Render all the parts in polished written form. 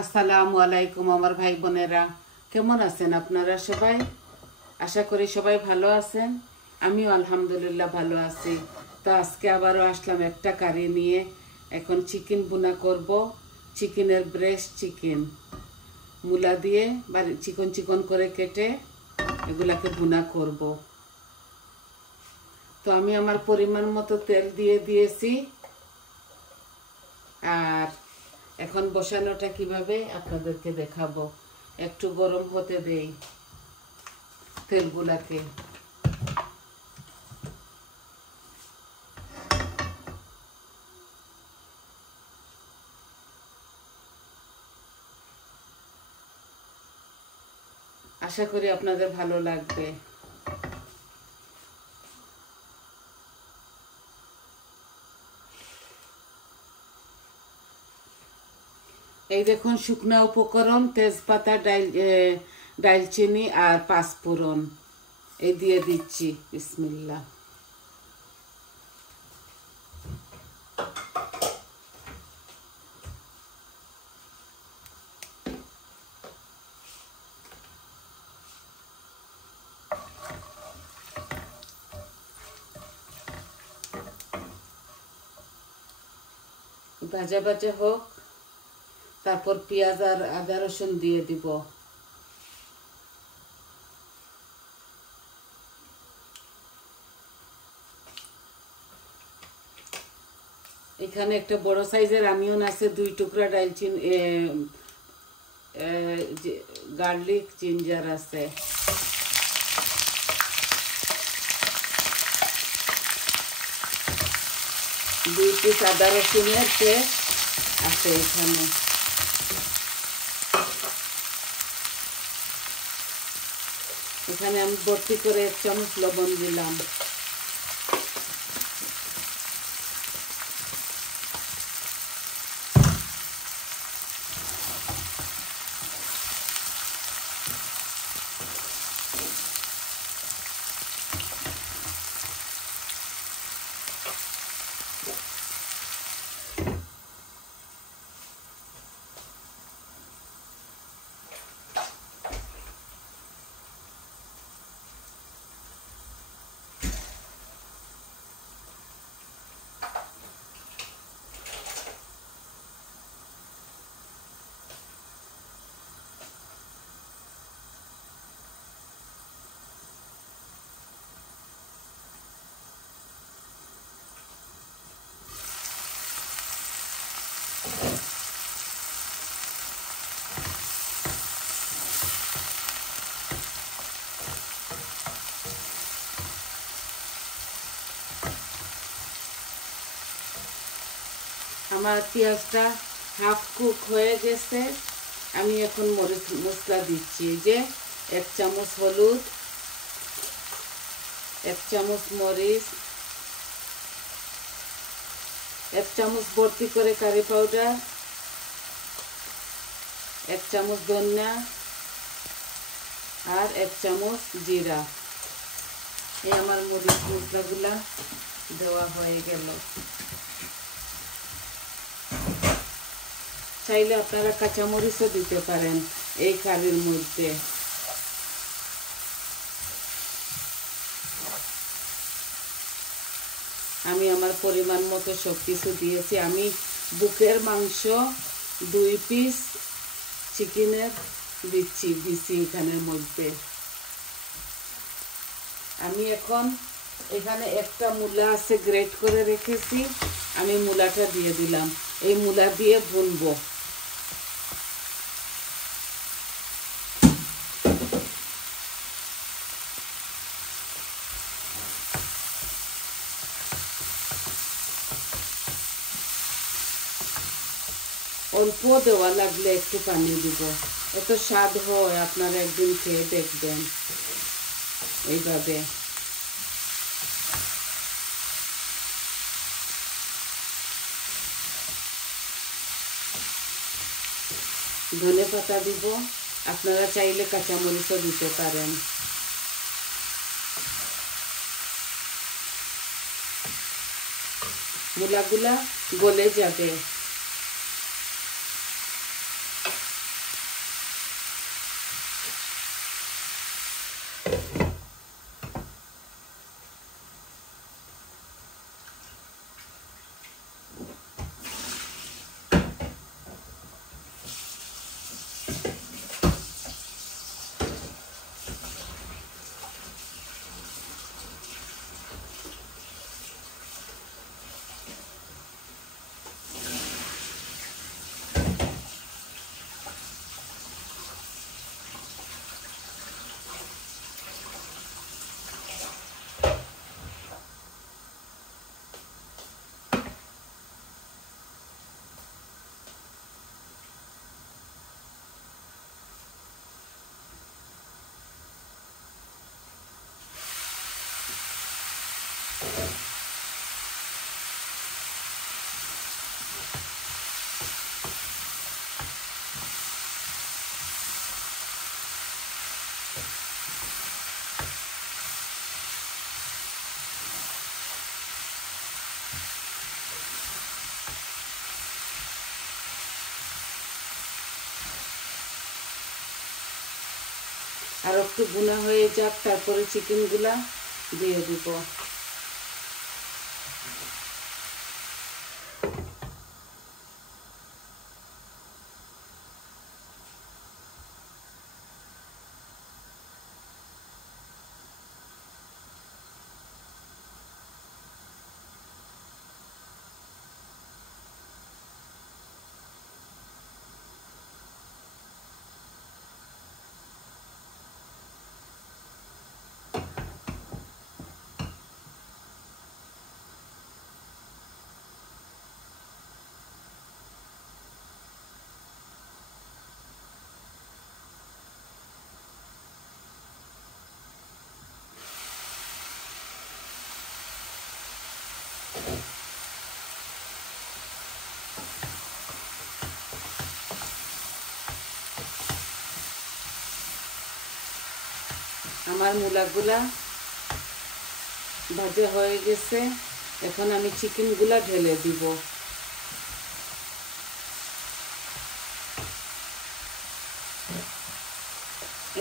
আসসালামু আলাইকুম আমার ভাই বোনেরা, কেমন আছেন আপনারা সবাই? আশা করি সবাই ভালো আছেন। আমিও আলহামদুলিল্লাহ ভালো আছি। তো আজকে আবারও আসলাম একটা কারি নিয়ে। এখন চিকেন ভুনা করব। চিকেনের ব্রেস্ট চিকেন মূলা দিয়ে চিকন চিকন করে কেটে এগুলাকে ভুনা করব। তো আমি আমার পরিমাণ মতো তেল দিয়ে দিয়েছি। আর এখন বসানোটা কিভাবে আপনাদেরকে দেখাবো। একটু গরম হতে দেই তেলগুলাকে। আশা করি আপনাদের ভালো লাগবে। এই দেখুন শুকনা উপকরণ, তেজপাতা, ডালচিনি আর পাঁচফোড়ন এই দিয়ে দিচ্ছি। বিসমিল্লাহ। ভাজা ভাজা হোক, তারপর পেঁয়াজ আর আদা রসুন দিয়ে দিব। এখানে একটা বড় সাইজের অনিয়ন আছে, 2 টুকরা ডালচিনি, গার্লিক, জিঞ্জার আছে। দুই পিস আদা রসুনের পেস্ট আছে এখানে। এখানে আমি ভর্তি করে 1 চামচ লবণ দিলাম। আমার পেঁয়াজটা হাফ কুক হয়ে গেছে। আমি এখন মশলা দিচ্ছি। এই যে 1 চামচ হলুদ, 1 চামচ মরিচ, 1 চামচ ভর্তি করে কারি পাউডার, 1 চামচ ধনিয়া আর 1 চামচ জিরা। এই আমার মরিচ মশলাগুলা দেওয়া হয়ে গেল। চাইলে আপনারা কাঁচামরিচও দিতে পারেন এই কারির মধ্যে। আমি আমার পরিমাণ মতো সব কিছু দিয়েছি। আমি বুকের মাংস 2 পিস চিকেনের দিচ্ছি এখানের মধ্যে। আমি এখন এখানে একটা মূলা আছে, গ্রেট করে রেখেছি, আমি মূলাটা দিয়ে দিলাম। এই মূলা দিয়ে ভুনবো। অল্প দেওয়া লাগলে একটু পানি দিব। এত স্বাদ হয়, আপনারা একদিন খেয়ে দেখবেন এইভাবে। ধনে পাতা দিব, আপনারা চাইলে কাঁচামরিচও দিতে পারেন। মূলাগুলা গলে যাবে। আর একটু বুনা হয়ে যাক, তারপরে চিকেনগুলা দিয়ে দিব। আমার মূলাগুলা ভাজা হয়ে গেছে, এখন আমি চিকেনগুলা ঢেলে দিব।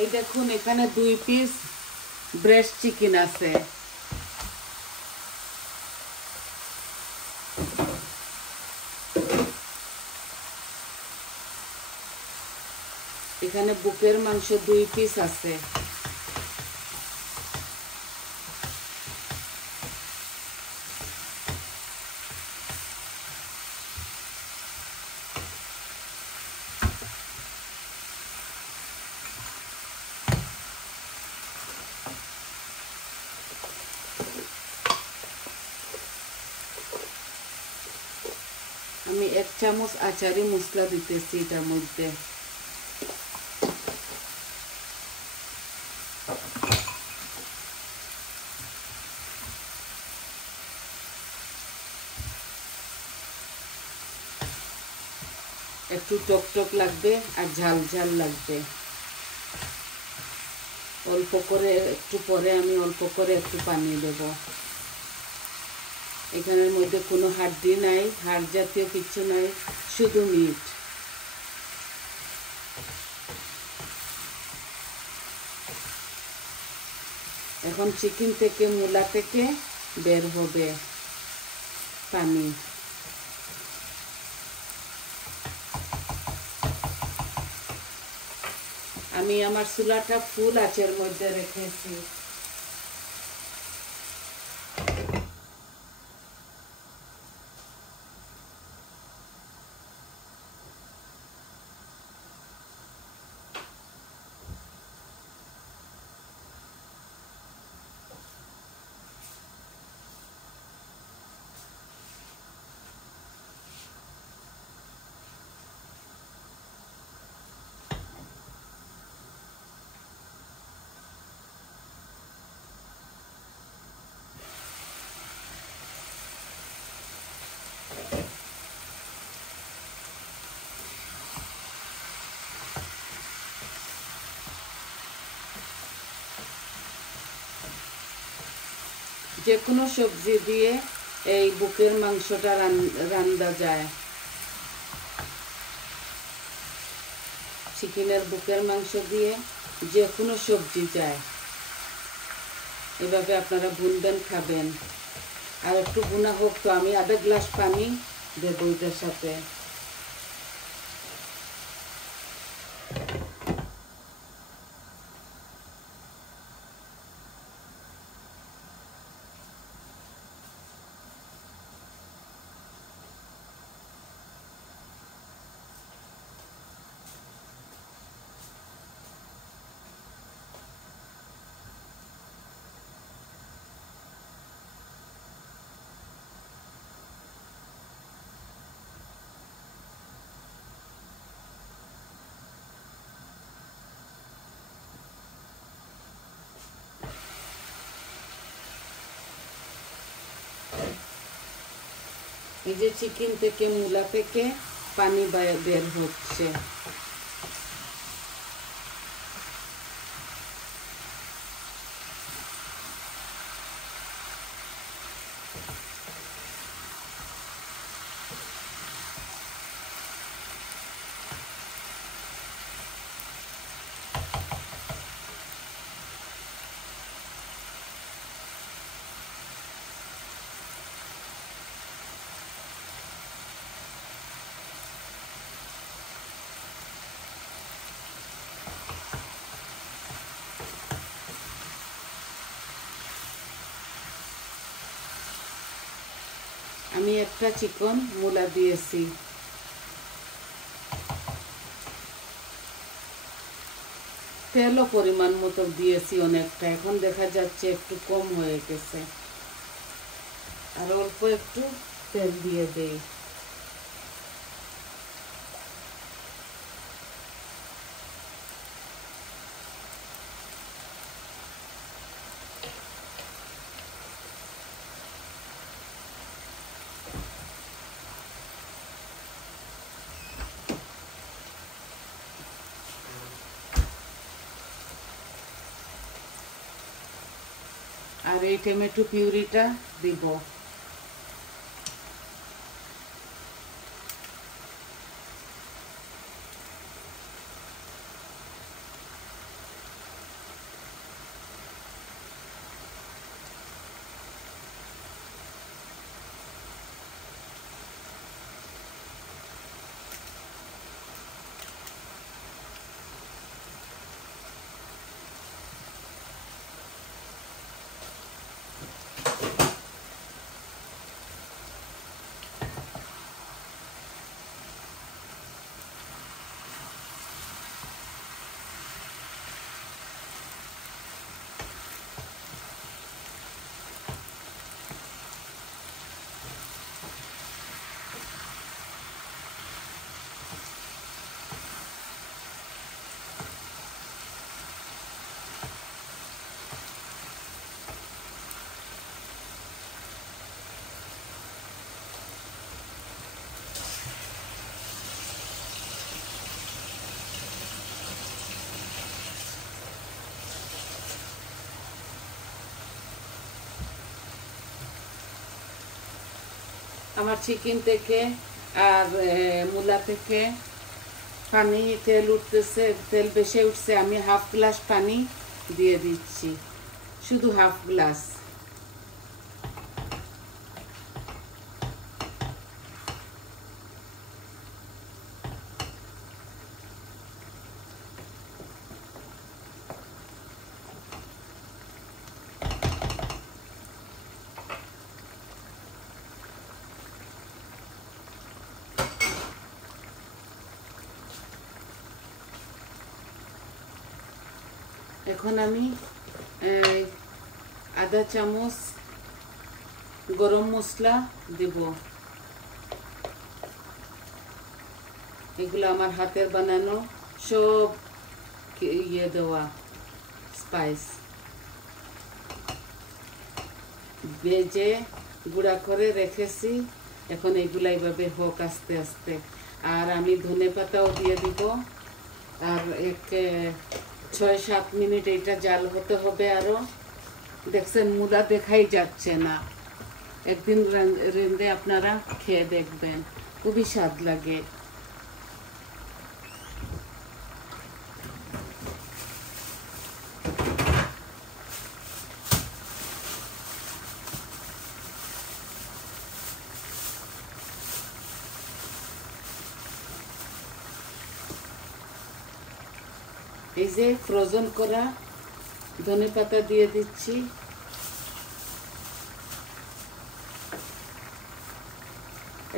এই দেখুন, এখানে 2 পিস ব্রেস্ট চিকেন আছে। এখানে বুকের মাংস 2 পিস আছে। আমি 1 চামচ আচারি মশলা দিতেছি এটার মধ্যে। একটু টক লাগবে আর ঝাল ঝাল লাগবে। অল্প করে একটু পরে আমি অল্প করে একটু পানি দেব। এখানের মধ্যে কোনো হাড্ডি নাই, হাড় জাতীয় কিছু নাই, শুধু মিট। এখন চিকেন থেকে, মূলা থেকে বের হবে পানি। আমি আমার চুলাটা ফুল আঁচের মধ্যে রেখেছি। যে কোনো সবজি দিয়ে এই বুকের মাংসটা রান্না যায়। চিকেনের বুকের মাংস দিয়ে যে কোনো সবজি যায়। এভাবে আপনারা বুনবেন, খাবেন। আর একটু বুনা হোক, তো আমি আধা গ্লাস পানি দেব এটার সাথে। এই যে চিকেন থেকে, মূলা থেকে পানি বের হচ্ছে। আমি একটা চিকন মূলা দিয়েছি। তেলও পরিমাণ মতো দিয়েছি অনেকটা, এখন দেখা যাচ্ছে একটু কম হয়ে গেছে, আর অল্প একটু তেল দিয়ে দেই। আর এই টমেটো পিউরিটা দিব। আমার চিকেন থেকে আর মূলা থেকে পানি তেল উঠতেছে, তেল বেশি উঠছে, আমি হাফ গ্লাস পানি দিয়ে দিচ্ছি, শুধু হাফ গ্লাস। এখন আমি আধা চামচ গরম মশলা দেব। এগুলো আমার হাতের বানানো সব ইয়ে দেওয়া স্পাইস, ভেজে গুঁড়া করে রেখেছি। এখন এগুলা এইভাবে হোক আস্তে আস্তে। আর আমি ধনে পাতাও দিয়ে দিব। আর 6-7 মিনিট এটা জাল হতে হবে। আরো দেখছেন মূলা দেখাই যাচ্ছে না, একদিন রেঁধে আপনারা খেয়ে দেখবেন, খুবই স্বাদ লাগে। এই যে ফ্রোজেন করা ধনে পাতা দিয়ে দিচ্ছি।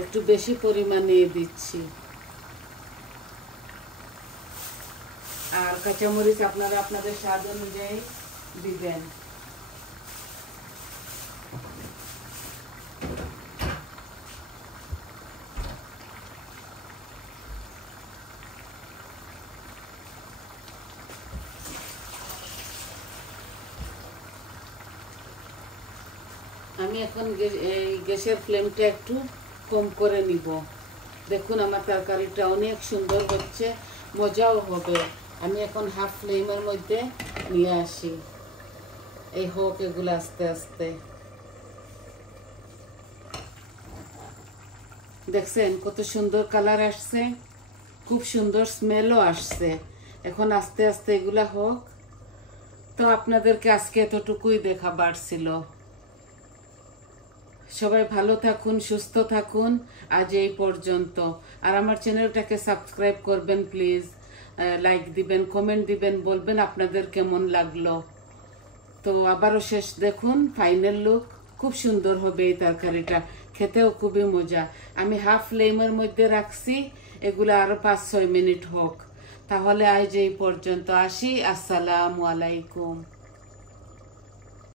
একটু বেশি পরিমাণে দিচ্ছি। আর কাঁচামরিচ আপনারা আপনাদের স্বাদ অনুযায়ী দিবেন। আমি এখন এই গ্যাসের ফ্লেমটা একটু কম করে নিব। দেখুন আমার তরকারিটা অনেক সুন্দর হচ্ছে, মজাও হবে। আমি এখন হাফ ফ্লেমের মধ্যে নিয়ে আসি। এই হোক এগুলো আস্তে আস্তে। দেখছেন কত সুন্দর কালার আসছে, খুব সুন্দর স্মেলও আসছে। এখন আস্তে আস্তে এগুলা হোক। তো আপনাদেরকে আজকে এতটুকুই দেখাবার ছিল। সবাই ভালো থাকুন, সুস্থ থাকুন। আজ এই পর্যন্ত। আর আমার চ্যানেলটাকে সাবস্ক্রাইব করবেন প্লিজ, লাইক দিবেন, কমেন্ট দিবেন, বলবেন আপনাদের কেমন লাগলো। তো আবারও শেষ দেখুন ফাইনাল লুক, খুব সুন্দর হবে এই তরকারিটা। খেতেও খুবই মজা। আমি হাফ ফ্লেমের মধ্যে রাখছি, এগুলো আরো 5-6 মিনিট হোক। তাহলে আজ এই পর্যন্ত আসি। আসসালামু আলাইকুম।